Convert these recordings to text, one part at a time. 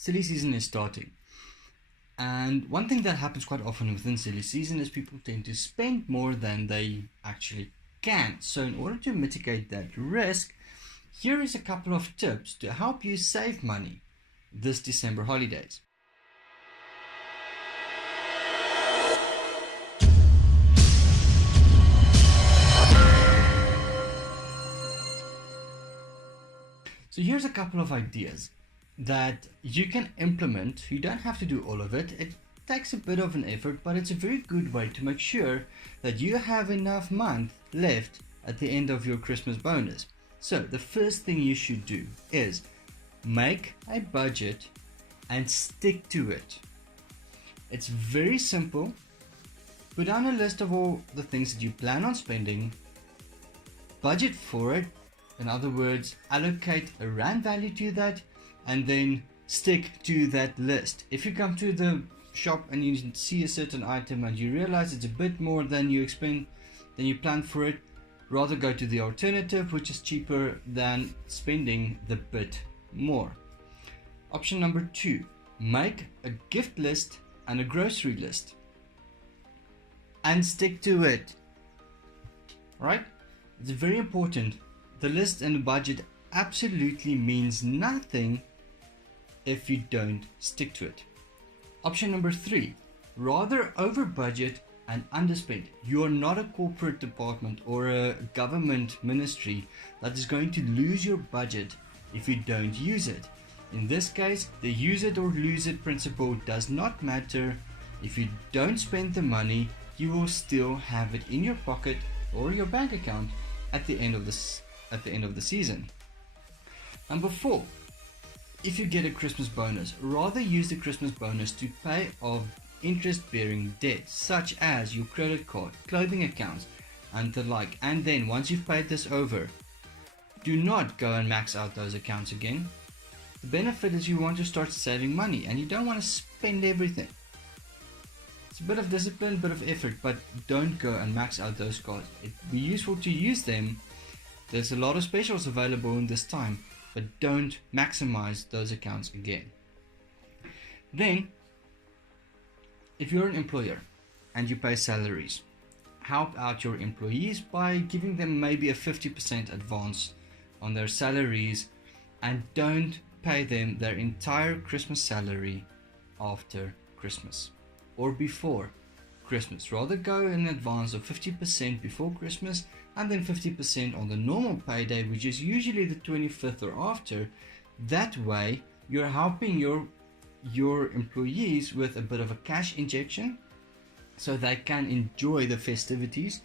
silly season is starting. And one thing that happens quite often within silly season is people tend to spend more than they actually can. So in order to mitigate that risk, here is a couple of tips to help you save money this December holidays. So here's a couple of ideas that you can implement. You don't have to do all of it. It takes a bit of an effort, but it's a very good way to make sure that you have enough month left at the end of your Christmas bonus. So the first thing you should do is make a budget and stick to it. It's very simple. Put down a list of all the things that you plan on spending, budget for it. In other words, allocate a rand value to that, and then stick to that list. If you come to the shop and you see a certain item and you realize it's a bit more than you plan for it, rather go to the alternative, which is cheaper than spending the bit more. Option number 2, make a gift list and a grocery list and stick to it. Right? It's very important. The list and the budget absolutely means nothing if you don't stick to it. Option number 3, rather over budget and underspend. You are not a corporate department or a government ministry that is going to lose your budget if you don't use it. In this case, the use it or lose it principle does not matter. If you don't spend the money, you will still have it in your pocket or your bank account at the end of the season. Number 4, if you get a Christmas bonus, rather use the Christmas bonus to pay off interest-bearing debt, such as your credit card, clothing accounts, and the like. And then once you've paid this over, do not go and max out those accounts again. The benefit is you want to start saving money and you don't want to spend everything. It's a bit of discipline, bit of effort, but don't go and max out those cards. It'd be useful to use them. There's a lot of specials available in this time, but don't maximize those accounts again. Then, if you're an employer and you pay salaries, help out your employees by giving them maybe a 50% advance on their salaries, and don't pay them their entire Christmas salary after Christmas or before Christmas. Rather go in advance of 50% before Christmas and then 50% on the normal payday, which is usually the 25th or after. That way you're helping your employees with a bit of a cash injection so they can enjoy the festivities,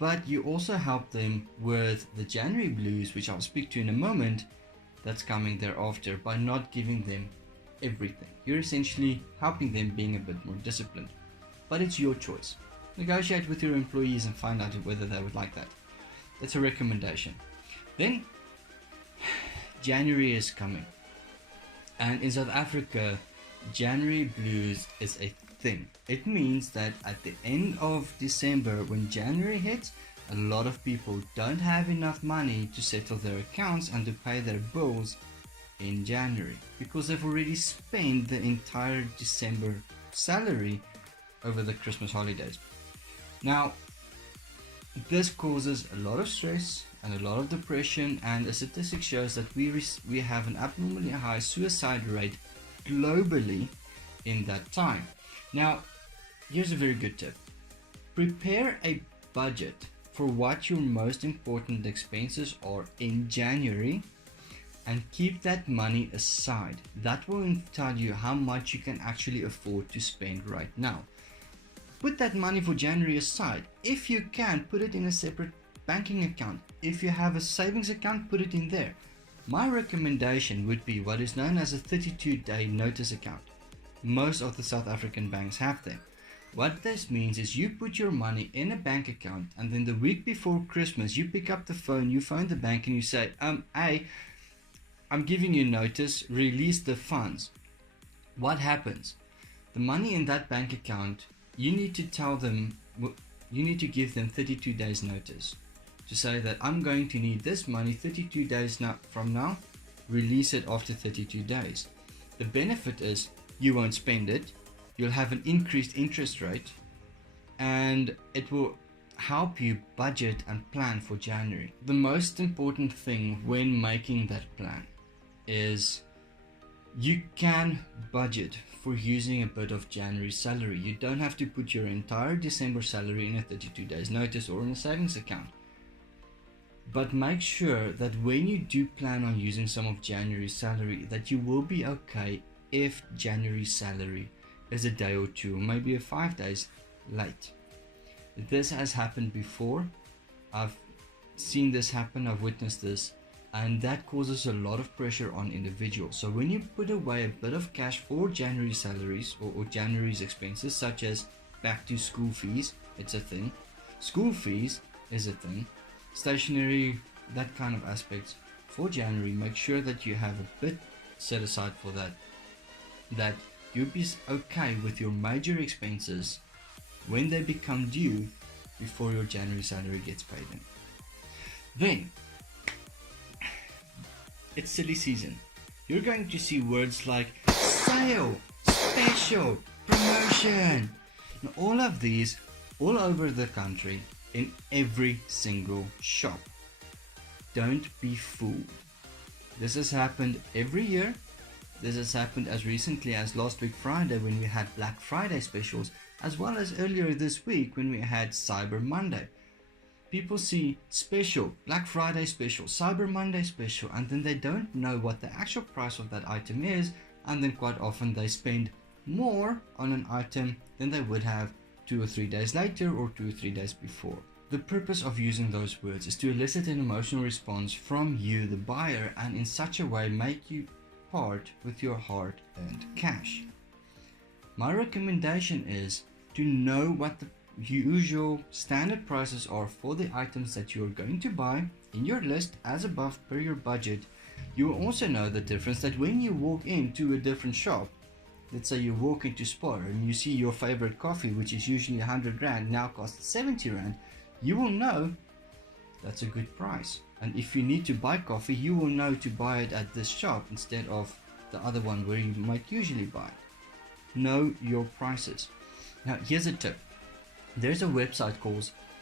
but you also help them with the January blues, which I'll speak to in a moment, that's coming thereafter, by not giving them everything. You're essentially helping them being a bit more disciplined, but it's your choice. Negotiate with your employees and find out whether they would like that. That's a recommendation. Then January is coming, and in South Africa, January blues is a thing. It means that at the end of December, when January hits, a lot of people don't have enough money to settle their accounts and to pay their bills in January because they've already spent the entire December salary over the Christmas holidays. Now, this causes a lot of stress and a lot of depression, and a statistic shows that we have an abnormally high suicide rate globally in that time. Now, here's a very good tip. Prepare a budget for what your most important expenses are in January and keep that money aside. That will tell you how much you can actually afford to spend right now. Put that money for January aside. If you can, put it in a separate banking account. If you have a savings account, put it in there. My recommendation would be what is known as a 32-day notice account. Most of the South African banks have them. What this means is you put your money in a bank account, and then the week before Christmas you pick up the phone, you phone the bank and you say, hey, I'm giving you notice, release the funds. What happens? The money in that bank account, you need to tell them, you need to give them 32 days notice to say that I'm going to need this money 32 days from now, release it after 32 days. The benefit is you won't spend it, you'll have an increased interest rate, and it will help you budget and plan for January. The most important thing when making that plan is you can budget for using a bit of January salary. You don't have to put your entire December salary in a 32 days notice or in a savings account. But make sure that when you do plan on using some of January's salary, that you will be okay if January's salary is a day or two, maybe 5 days late. This has happened before. I've seen this happen, I've witnessed this, and that causes a lot of pressure on individuals. So when you put away a bit of cash for January salaries or January's expenses, such as back to school fees, it's a thing. School fees is a thing. Stationery, that kind of aspects for January, make sure that you have a bit set aside for that you'll be okay with your major expenses when they become due before your January salary gets paid in. Then it's silly season. You're going to see words like sale, special, promotion, and all of these all over the country in every single shop. Don't be fooled. This has happened every year. This has happened as recently as last week Friday when we had Black Friday specials, as well as earlier this week when we had Cyber Monday. People see special, Black Friday special, Cyber Monday special, and then they don't know what the actual price of that item is, and then quite often they spend more on an item than they would have 2 or 3 days later or 2 or 3 days before. The purpose of using those words is to elicit an emotional response from you, the buyer, and in such a way make you part with your hard-earned cash. My recommendation is to know what the usual standard prices are for the items that you are going to buy in your list as above per your budget. You will also know the difference that when you walk into a different shop, let's say you walk into Spar and you see your favorite coffee, which is usually 100 Rand, now costs 70 Rand, you will know that's a good price. And if you need to buy coffee, you will know to buy it at this shop instead of the other one where you might usually buy. Know your prices. Now here's a tip. There's a website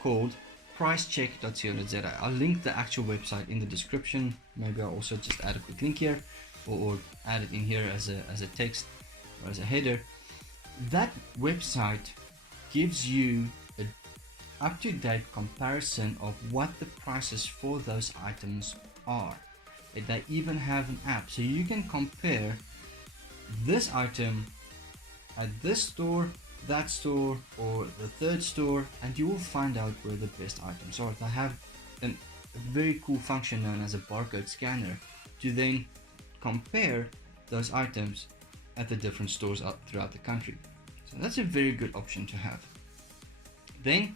called pricecheck.co.za. I'll link the actual website in the description. Maybe I'll also just add a quick link here or add it in here as a text or as a header. That website gives you an up-to-date comparison of what the prices for those items are. They even have an app, so you can compare this item at this store, that store, or the third store, and you will find out where the best items are. They have a very cool function known as a barcode scanner to then compare those items at the different stores throughout the country. So that's a very good option to have. Then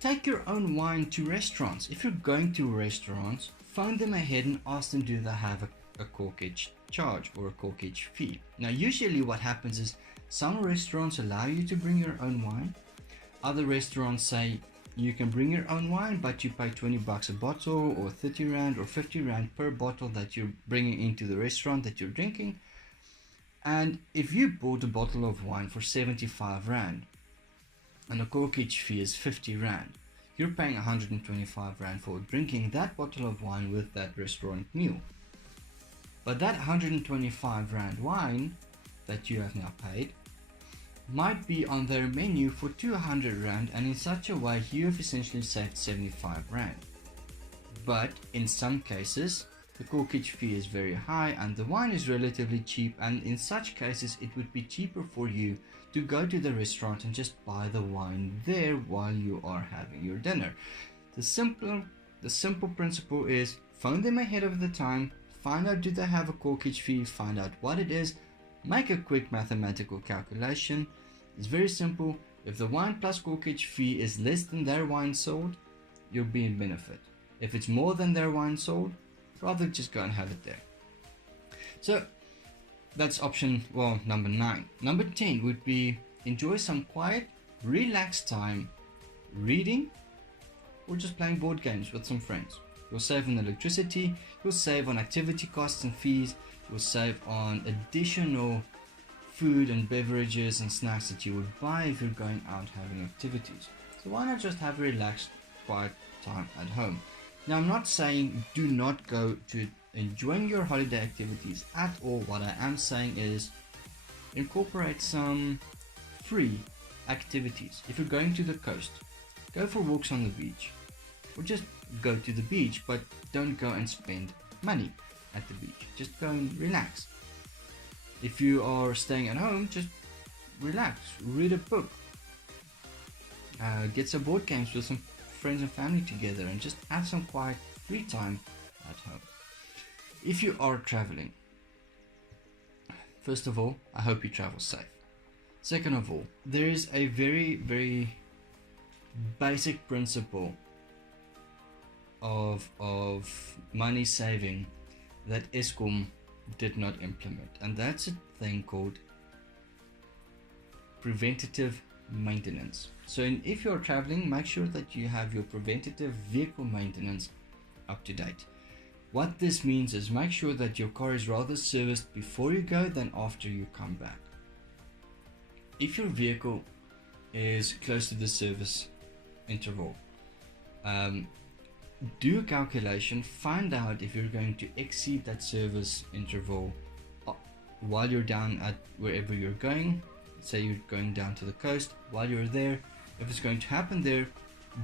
take your own wine to restaurants. If you're going to restaurants, phone them ahead and ask them, do they have a corkage charge or a corkage fee? Now usually what happens is some restaurants allow you to bring your own wine. Other restaurants say you can bring your own wine, but you pay 20 bucks a bottle or 30 Rand or 50 Rand per bottle that you're bringing into the restaurant that you're drinking. And if you bought a bottle of wine for 75 Rand and a corkage fee is 50 Rand, you're paying 125 Rand for drinking that bottle of wine with that restaurant meal. But that 125 Rand wine that you have now paid might be on their menu for 200 Rand, and in such a way you have essentially saved 75 Rand. But in some cases the corkage fee is very high and the wine is relatively cheap, and in such cases it would be cheaper for you to go to the restaurant and just buy the wine there while you are having your dinner. The simple principle is phone them ahead of the time, find out do they have a corkage fee, find out what it is, make a quick mathematical calculation. It's very simple. If the wine plus corkage fee is less than their wine sold, you'll be in benefit. If it's more than their wine sold, rather just go and have it there. So that's option, number 9. Number 10 would be enjoy some quiet, relaxed time reading or just playing board games with some friends. You'll save on electricity, you'll save on activity costs and fees, you'll save on additional food and beverages and snacks that you would buy if you're going out having activities. So why not just have a relaxed, quiet time at home? Now, I'm not saying do not go to enjoying your holiday activities at all. What I am saying is incorporate some free activities. If you're going to the coast, go for walks on the beach, or just go to the beach, but don't go and spend money at the beach. Just go and relax. If you are staying at home, just relax, read a book, get some board games with some friends and family together, and just have some quiet free time at home. If you are traveling, first of all, I hope you travel safe. Second of all, there is a very basic principle of money saving that Eskom did not implement, and that's a thing called preventative maintenance. So if you're traveling, make sure that you have your preventative vehicle maintenance up to date. What this means is make sure that your car is rather serviced before you go than after you come back. If your vehicle is close to the service interval, do a calculation, find out if you're going to exceed that service interval while you're down at wherever you're going. Say you're going down to the coast, while you're there, if it's going to happen there,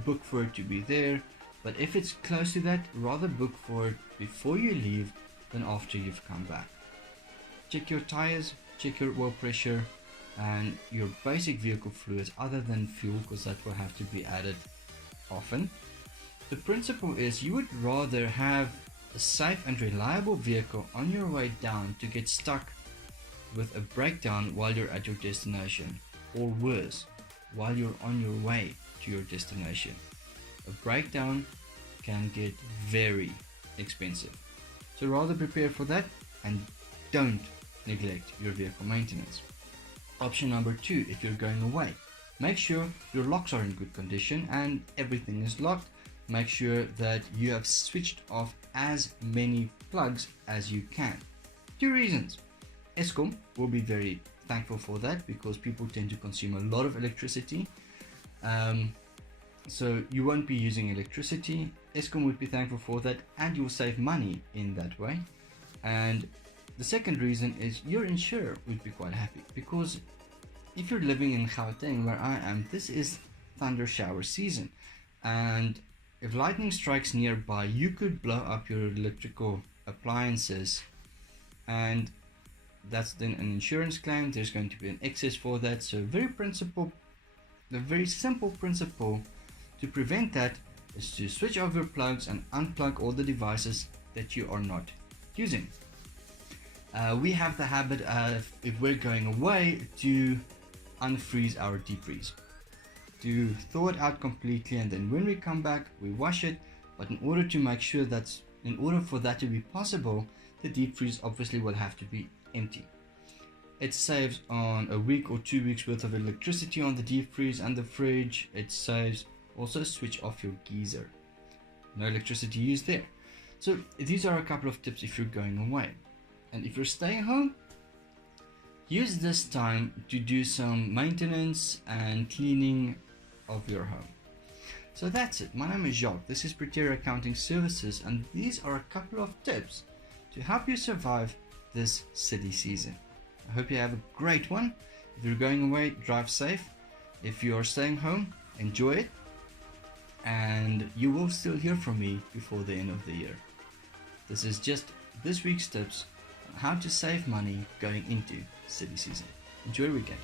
book for it to be there. But if it's close to that, rather book for it before you leave than after you've come back. Check your tires, check your oil pressure, and your basic vehicle fluids other than fuel, because that will have to be added often. The principle is you would rather have a safe and reliable vehicle on your way down to get stuck with a breakdown while you're at your destination, or worse, while you're on your way to your destination. A breakdown can get very expensive. So rather prepare for that and don't neglect your vehicle maintenance. Option number 2, if you're going away, make sure your locks are in good condition and everything is locked. Make sure that you have switched off as many plugs as you can. 2 reasons. Eskom will be very thankful for that, because people tend to consume a lot of electricity. So you won't be using electricity. Eskom would be thankful for that, and you'll save money in that way. And the second reason is your insurer would be quite happy, because if you're living in Gauteng, where I am, this is thunder shower season, and if lightning strikes nearby, you could blow up your electrical appliances, and that's then an insurance claim. There's going to be an excess for that. So the very simple principle to prevent that is to switch off your plugs and unplug all the devices that you are not using. We have the habit of, if we're going away, to unfreeze our deep freeze, to thaw it out completely, and then when we come back we wash it. But in order for that to be possible, the deep freeze obviously will have to be empty. It saves on a week or 2 weeks worth of electricity on the deep freeze and the fridge. It saves. Also switch off your geyser, no electricity used there. So these are a couple of tips if you're going away. And if you're staying home, use this time to do some maintenance and cleaning of your home. So that's it. My name is Jacques. This is Pretoria Accounting Services, and these are a couple of tips to help you survive this silly season. I hope you have a great one. If you're going away, drive safe. If you are staying home, enjoy it. And you will still hear from me before the end of the year. This is just this week's tips on how to save money going into silly season. Enjoy your weekend.